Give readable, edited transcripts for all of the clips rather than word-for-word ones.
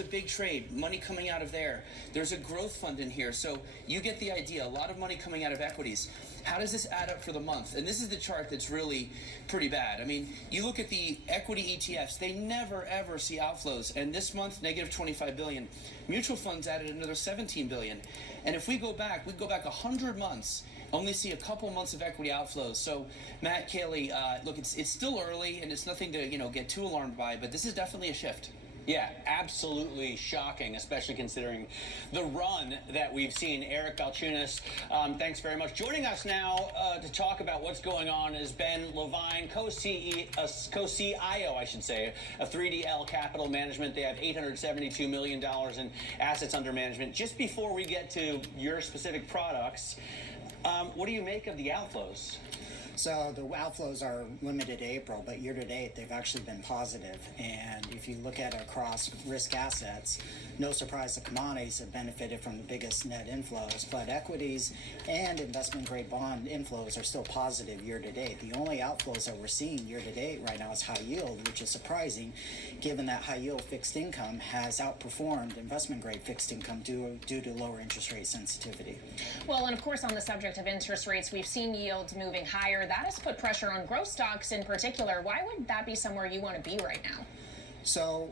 a big trade, money coming out of there. There's a growth fund in here. So you get the idea, a lot of money coming out of equities. How does this add up for the month? And this is the chart that's really pretty bad. I mean, you look at the equity ETFs, they never ever see outflows. And this month, negative 25 billion. Mutual funds added another 17 billion. And if we go back 100 months, only see a couple months of equity outflows. So Matt, Kaylee, look, it's still early and it's nothing to get too alarmed by, but this is definitely a shift. Yeah, absolutely shocking, especially considering the run that we've seen. Eric Balchunas, thanks very much. Joining us now to talk about what's going on is Ben Levine, co-CIO, I should say, of 3DL Capital Management. They have $872 million in assets under management. Just before we get to your specific products, what do you make of the outflows? So the outflows are limited to April, but year to date, they've actually been positive. And if you look at across risk assets, no surprise the commodities have benefited from the biggest net inflows, but equities and investment grade bond inflows are still positive year to date. The only outflows that we're seeing year to date right now is high yield, which is surprising given that high yield fixed income has outperformed investment grade fixed income due to lower interest rate sensitivity. Well, and of course, on the subject of interest rates, we've seen yields moving higher. That has put pressure on growth stocks in particular. Why would that be somewhere you want to be right now? So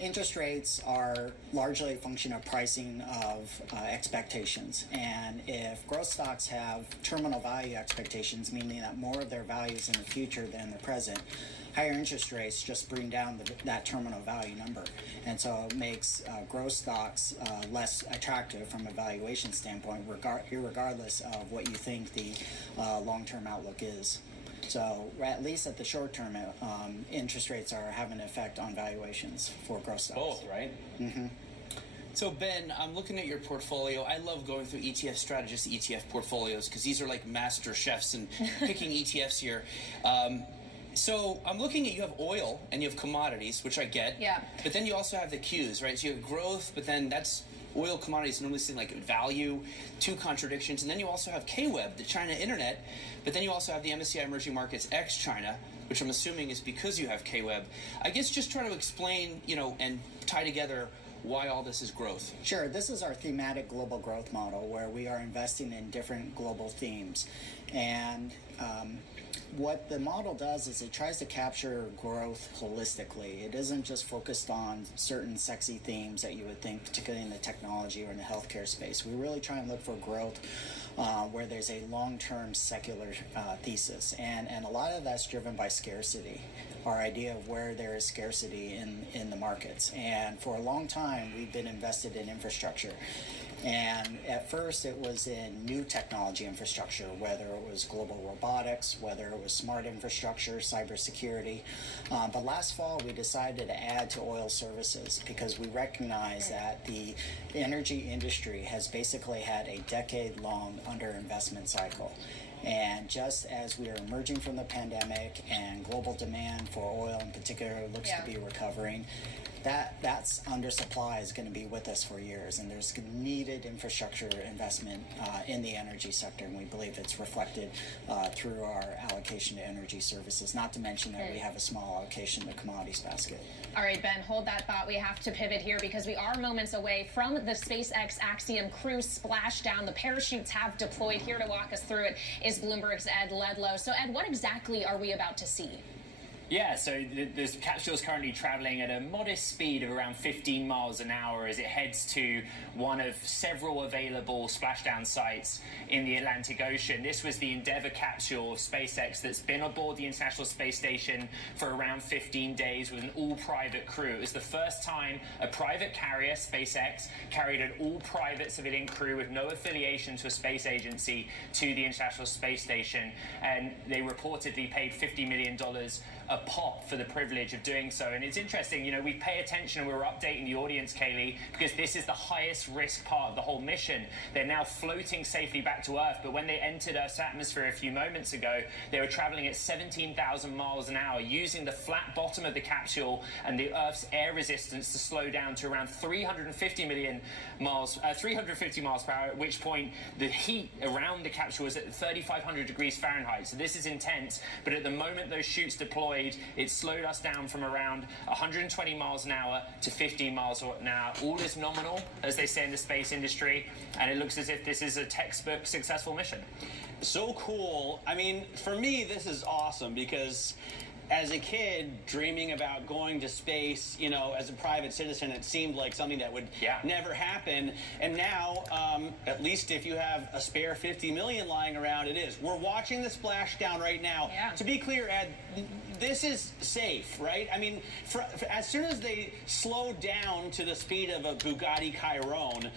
interest rates are largely a function of pricing of expectations. And if growth stocks have terminal value expectations, meaning that more of their value is in the future than the present, higher interest rates just bring down that terminal value number. And so it makes growth stocks less attractive from a valuation standpoint, regardless of what you think the long-term outlook is. So at least at the short term, interest rates are having an effect on valuations for growth stocks. Both, right? Mm-hmm. So Ben, I'm looking at your portfolio. I love going through ETF strategist ETF portfolios because these are like master chefs and picking ETFs here. So I'm looking at, you have oil and you have commodities, which I get. Yeah. But then you also have the Qs, right? So you have growth, but then that's oil, commodities, normally seen like value, two contradictions. And then you also have KWEB, the China Internet, but then you also have the MSCI Emerging Markets ex-China, which I'm assuming is because you have KWEB. I guess just try to explain, and tie together why all this is growth. Sure. This is our thematic global growth model where we are investing in different global themes. And what the model does is it tries to capture growth holistically. It isn't just focused on certain sexy themes that you would think, particularly in the technology or in the healthcare space. We really try and look for growth where there's a long-term secular thesis. And a lot of that's driven by scarcity, our idea of where there is scarcity in the markets. And for a long time, we've been invested in infrastructure. And at first it was in new technology infrastructure, whether it was global robotics, whether it was smart infrastructure, cybersecurity. But last fall we decided to add to oil services because we recognize that the energy industry has basically had a decade-long underinvestment cycle. And just as we are emerging from the pandemic and global demand for oil in particular looks to be recovering, that's undersupply is going to be with us for years, and there's needed infrastructure investment in the energy sector, and we believe it's reflected through our allocation to energy services, not to mention that we have a small allocation to commodities basket. All right, Ben, hold that thought. We have to pivot here because we are moments away from the SpaceX Axiom crew splashdown. The parachutes have deployed. Here to walk us through it is Bloomberg's Ed Ledlow. So, Ed, what exactly are we about to see? Yeah, so the capsule is currently traveling at a modest speed of around 15 miles an hour as it heads to one of several available splashdown sites in the Atlantic Ocean. This was the Endeavour capsule of SpaceX that's been aboard the International Space Station for around 15 days with an all-private crew. It was the first time a private carrier, SpaceX, carried an all-private civilian crew with no affiliation to a space agency to the International Space Station, and they reportedly paid $50 million a pop for the privilege of doing so. And it's interesting, we pay attention and we're updating the audience, Kaylee, because this is the highest risk part of the whole mission. They're now floating safely back to Earth, but when they entered Earth's atmosphere a few moments ago, they were traveling at 17,000 miles an hour, using the flat bottom of the capsule and the Earth's air resistance to slow down to around 350 miles per hour, at which point the heat around the capsule was at 3,500 degrees Fahrenheit. So this is intense, but at the moment those chutes deploy, deployed. It slowed us down from around 120 miles an hour to 15 miles an hour. All is nominal, as they say in the space industry, and it looks as if this is a textbook successful mission. So cool. I mean, for me, this is awesome because as a kid dreaming about going to space, you know, as a private citizen, it seemed like something that would never happen. And now, at least if you have a spare 50 million lying around, it is. We're watching the splashdown right now. Yeah. To be clear, Ed, this is safe, right? I mean, as soon as they slowed down to the speed of a Bugatti Chiron,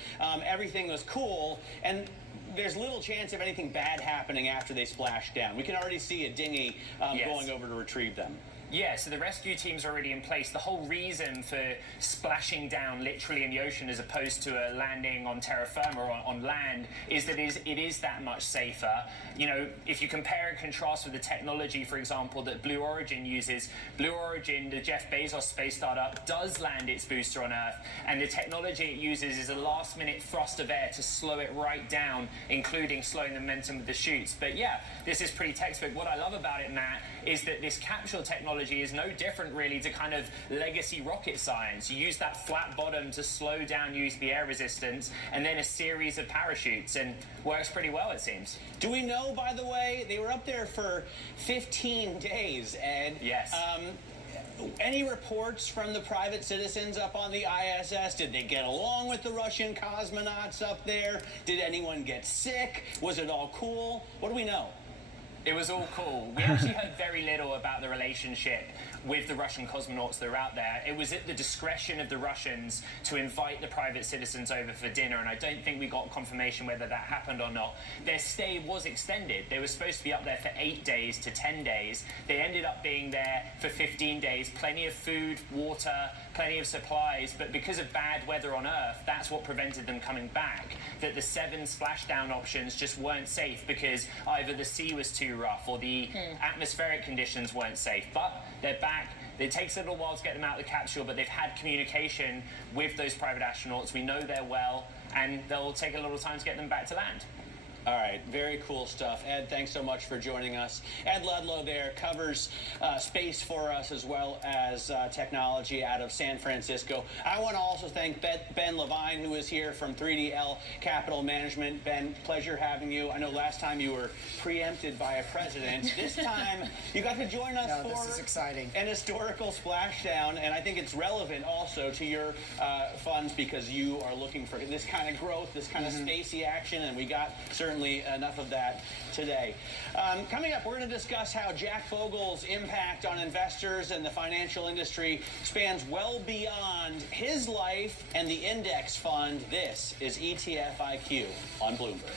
everything was cool. And there's little chance of anything bad happening after they splash down. We can already see a dinghy going over to retrieve them. Yeah, so the rescue team's already in place. The whole reason for splashing down literally in the ocean as opposed to a landing on terra firma or on land is that it is that much safer. You know, if you compare and contrast with the technology, for example, that Blue Origin uses, Blue Origin, the Jeff Bezos space startup, does land its booster on Earth, and the technology it uses is a last-minute thrust of air to slow it right down, including slowing the momentum of the chutes. But yeah, this is pretty textbook. What I love about it, Matt, is that this capsule technology is no different really to kind of legacy rocket science. You use that flat bottom to slow down, use the air resistance, and then a series of parachutes, and works pretty well, it seems. Do we know, by the way, they were up there for 15 days, Ed? Yes. Any reports from the private citizens up on the ISS? Did they get along with the Russian cosmonauts up there? Did anyone get sick? Was it all cool? What do we know? It was all cool. We actually heard very little about the relationship with the Russian cosmonauts that are out there. It was at the discretion of the Russians to invite the private citizens over for dinner, and I don't think we got confirmation whether that happened or not. Their stay was extended. They were supposed to be up there for 8 days to 10 days. They ended up being there for 15 days. Plenty of food, water, plenty of supplies, but because of bad weather on Earth, that's what prevented them coming back. That the 7 splashdown options just weren't safe because either the sea was too rough or the atmospheric conditions weren't safe. But they're back. It takes a little while to get them out of the capsule, but they've had communication with those private astronauts. We know they're well, and they'll take a little time to get them back to land. All right, very cool stuff. Ed, thanks so much for joining us. Ed Ludlow there covers space for us as well as technology out of San Francisco. I want to also thank Ben Levine, who is here from 3DL Capital Management. Ben, pleasure having you. I know last time you were preempted by a president. This time you got to join us for this is exciting. An historical splashdown, and I think it's relevant also to your funds because you are looking for this kind of growth, this kind of spacey action, and we got certainly enough of that today. Coming up, we're going to discuss how Jack Fogle's impact on investors and the financial industry spans well beyond his life and the index fund. This is ETF IQ on Bloomberg.